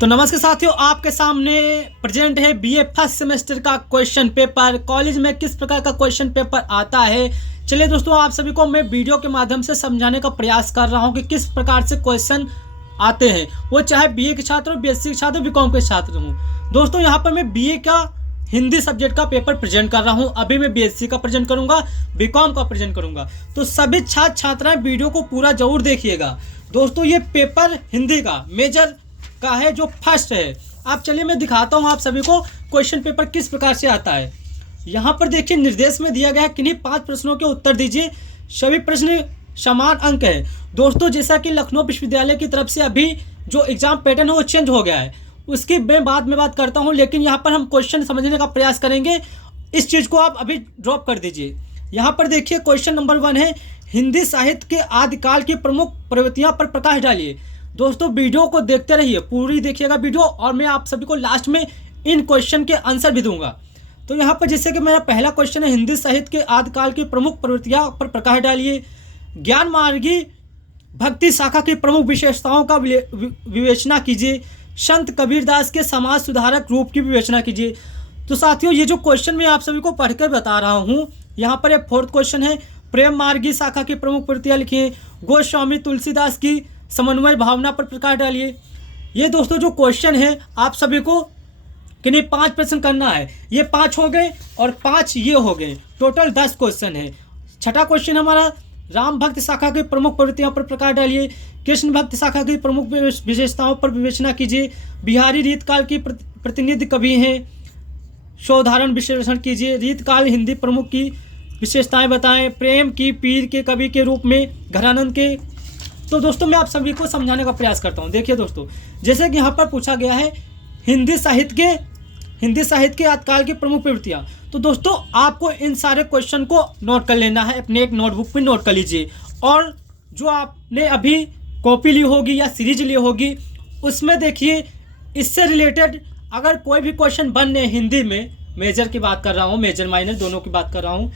तो नमस्कार साथियों, आपके सामने प्रेजेंट है बीए फर्स्ट सेमेस्टर का क्वेश्चन पेपर। कॉलेज में किस प्रकार का क्वेश्चन पेपर आता है, चलिए दोस्तों आप सभी को मैं वीडियो के माध्यम से समझाने का प्रयास कर रहा हूं कि किस प्रकार से क्वेश्चन आते हैं, वो चाहे बीए के छात्र हो, बीएससी के छात्र हो, बीकॉम के छात्र हों। दोस्तों यहाँ पर मैं बीए का हिंदी सब्जेक्ट का पेपर प्रेजेंट कर रहा हूँ। अभी मैं बीएससी का प्रेजेंट करूंगा, बीकॉम का प्रेजेंट करूंगा। तो सभी छात्र छात्राएं वीडियो को पूरा जरूर देखिएगा। दोस्तों ये पेपर हिंदी का मेजर का है जो फर्स्ट है। आप चलिए मैं दिखाता हूं आप सभी को क्वेश्चन पेपर किस प्रकार से आता है। यहां पर देखिए निर्देश में दिया गया है किन्हीं 5 प्रश्नों के उत्तर दीजिए। सभी प्रश्न समान अंक है। दोस्तों जैसा कि लखनऊ विश्वविद्यालय की तरफ से अभी जो एग्जाम पैटर्न है वो चेंज हो गया है, उसकी मैं बाद में बात करता हूं, लेकिन यहाँ पर हम क्वेश्चन समझने का प्रयास करेंगे। इस चीज़ को आप अभी ड्रॉप कर दीजिए। यहाँ पर देखिए क्वेश्चन नंबर 1 है, हिंदी साहित्य के आदिकाल की प्रमुख प्रवृत्तियां पर प्रकाश डालिए। दोस्तों वीडियो को देखते रहिए, पूरी देखिएगा वीडियो, और मैं आप सभी को लास्ट में इन क्वेश्चन के आंसर भी दूंगा। तो यहाँ पर जैसे कि मेरा पहला क्वेश्चन है, हिंदी साहित्य के आदिकाल की प्रमुख प्रवृत्तियां पर प्रकाश डालिए। ज्ञान मार्गी भक्ति शाखा की प्रमुख विशेषताओं का विवेचना कीजिए। संत कबीरदास के समाज सुधारक रूप की विवेचना कीजिए। तो साथियों ये जो क्वेश्चन मैं आप सभी को पढ़कर बता रहा हूँ, यहाँ पर एक 4th क्वेश्चन है, प्रेम मार्गी शाखा की प्रमुख प्रवृत्तियां लिखिए। गोस्वामी तुलसीदास की समन्वय भावना पर प्रकाश डालिए। ये दोस्तों जो क्वेश्चन है आप सभी को किन्हीं 5 प्रश्न करना है। ये 5 हो गए और 5 ये हो गए, टोटल 10 क्वेश्चन है। छठा क्वेश्चन हमारा, राम भक्त शाखा की प्रमुख प्रवृत्तियों पर प्रकाश डालिए। कृष्ण भक्त शाखा की प्रमुख विशेषताओं पर विवेचना कीजिए। बिहारी रीतकाल की प्रतिनिधि कवि हैं, शोधारण विश्लेषण कीजिए। रीतकाल हिंदी प्रमुख की विशेषताएं बताएं। प्रेम की पीर के कवि के रूप में घरानंद के। तो दोस्तों मैं आप सभी को समझाने का प्रयास करता हूं। देखिए दोस्तों, जैसे कि यहाँ पर पूछा गया है हिंदी साहित्य के आदिकाल की प्रमुख प्रवृत्तियां, तो दोस्तों आपको इन सारे क्वेश्चन को नोट कर लेना है, अपने एक नोटबुक में नोट कर लीजिए। और जो आपने अभी कॉपी ली होगी या सीरीज ली होगी, उसमें देखिए इससे रिलेटेड अगर कोई भी क्वेश्चन बने हिंदी में, मेजर की बात कर रहा हूँ, मेजर माइनर दोनों की बात कर रहा हूँ,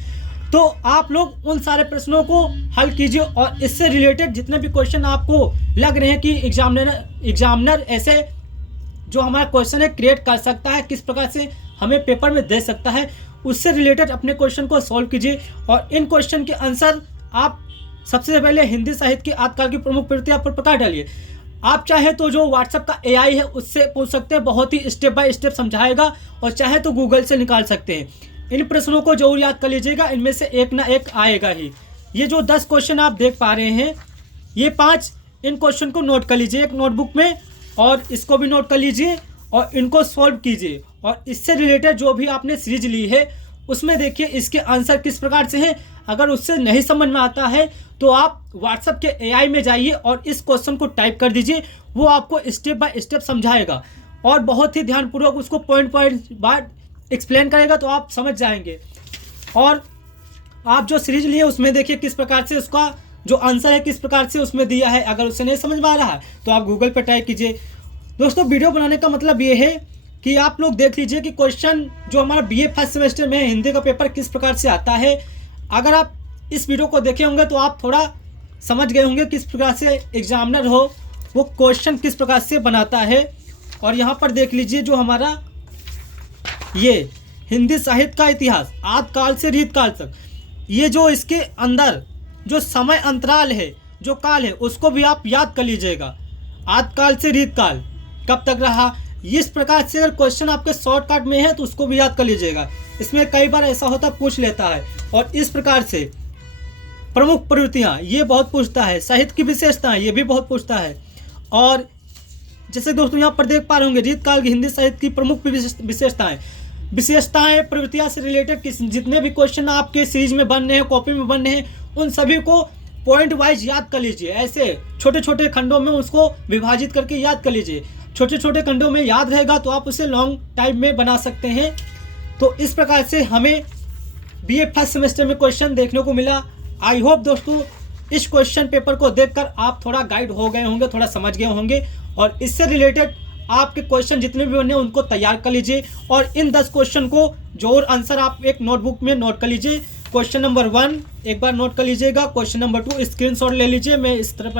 तो आप लोग उन सारे प्रश्नों को हल कीजिए। और इससे रिलेटेड जितने भी क्वेश्चन आपको लग रहे हैं कि एग्जामिनर ऐसे जो हमारा क्वेश्चन है क्रिएट कर सकता है, किस प्रकार से हमें पेपर में दे सकता है, उससे रिलेटेड अपने क्वेश्चन को सॉल्व कीजिए। और इन क्वेश्चन के आंसर आप सबसे पहले हिंदी साहित्य के आदिकाल की प्रमुख प्रवृत्तियां पर प्रकाश डालिए। आप चाहे तो जो व्हाट्सएप का AI है उससे पूछ सकते हैं, बहुत ही स्टेप बाय स्टेप समझाएगा, और चाहे तो गूगल से निकाल सकते हैं। इन प्रश्नों को जरूर याद कर लीजिएगा, इनमें से एक ना एक आएगा ही। ये जो 10 क्वेश्चन आप देख पा रहे हैं, ये 5 इन क्वेश्चन को नोट कर लीजिए एक नोटबुक में, और इसको भी नोट कर लीजिए और इनको सॉल्व कीजिए। और इससे रिलेटेड जो भी आपने सीरीज ली है उसमें देखिए इसके आंसर किस प्रकार से हैं। अगर उससे नहीं समझ में आता है तो आप व्हाट्सएप के AI में जाइए और इस क्वेश्चन को टाइप कर दीजिए, वो आपको स्टेप बाय स्टेप समझाएगा और बहुत ही ध्यानपूर्वक उसको पॉइंट बाद एक्सप्लेन करेगा, तो आप समझ जाएंगे। और आप जो सीरीज लिए उसमें देखिए किस प्रकार से उसका जो आंसर है किस प्रकार से उसमें दिया है। अगर उससे नहीं समझ में आ रहा है तो आप गूगल पर टाइप कीजिए। दोस्तों वीडियो बनाने का मतलब ये है कि आप लोग देख लीजिए कि क्वेश्चन जो हमारा बीए फर्स्ट सेमेस्टर में हिंदी का पेपर किस प्रकार से आता है। अगर आप इस वीडियो को देखे होंगे तो आप थोड़ा समझ गए होंगे किस प्रकार से एग्जामिनर हो वो क्वेश्चन किस प्रकार से बनाता है। और यहाँ पर देख लीजिए जो हमारा ये हिंदी साहित्य का इतिहास आदिकाल से रीतकाल तक, ये जो इसके अंदर जो समय अंतराल है, जो काल है, उसको भी आप याद कर लीजिएगा। आदिकाल से रीतकाल कब तक रहा, इस प्रकार से अगर क्वेश्चन आपके शॉर्टकट में है तो उसको भी याद कर लीजिएगा। इसमें कई बार ऐसा होता पूछ लेता है। और इस प्रकार से प्रमुख प्रवृत्तियाँ ये बहुत पूछता है, साहित्य की विशेषताएं ये भी बहुत पूछता है। और जैसे दोस्तों यहाँ पर देख पा रहे होंगे रीतकाल की हिंदी साहित्य की प्रमुख विशेषताएं प्रवृत्तियां से रिलेटेड जितने भी क्वेश्चन आपके सीरीज में बन रहे हैं, कॉपी में बन रहे हैं, उन सभी को पॉइंट वाइज याद कर लीजिए। ऐसे छोटे छोटे खंडों में उसको विभाजित करके याद कर लीजिए। छोटे छोटे खंडों में याद रहेगा तो आप उसे लॉन्ग टाइम में बना सकते हैं। तो इस प्रकार से हमें बीए फर्स्ट सेमेस्टर में क्वेश्चन देखने को मिला। आई होप दोस्तों इस क्वेश्चन पेपर को देखकर आप थोड़ा गाइड हो गए होंगे, थोड़ा समझ गए होंगे, और इससे रिलेटेड आपके क्वेश्चन जितने भी बने उनको तैयार कर लीजिए। और इन 10 क्वेश्चन को जरूर आंसर आप एक नोटबुक में नोट कर लीजिए। क्वेश्चन नंबर 1 एक बार नोट कर लीजिएगा, क्वेश्चन नंबर 2 स्क्रीनशॉट ले लीजिए, मैं इस तरह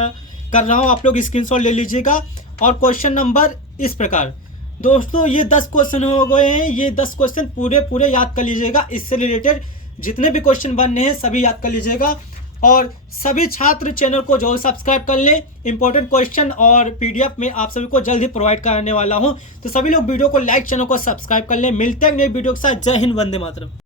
कर रहा हूँ, आप लोग स्क्रीनशॉट ले लीजिएगा। और क्वेश्चन नंबर इस प्रकार दोस्तों, ये 10 क्वेश्चन हो गए हैं, ये 10 क्वेश्चन पूरे याद कर लीजिएगा। इससे रिलेटेड जितने भी क्वेश्चन बनने हैं सभी याद कर लीजिएगा। और सभी छात्र चैनल को जो सब्सक्राइब कर ले, इंपॉर्टेंट क्वेश्चन और पीडीएफ में आप सभी को जल्द ही प्रोवाइड कराने वाला हूं। तो सभी लोग वीडियो को लाइक, चैनल को सब्सक्राइब कर ले। मिलते हैं नई वीडियो के साथ। जय हिंद, वंदे मातरम।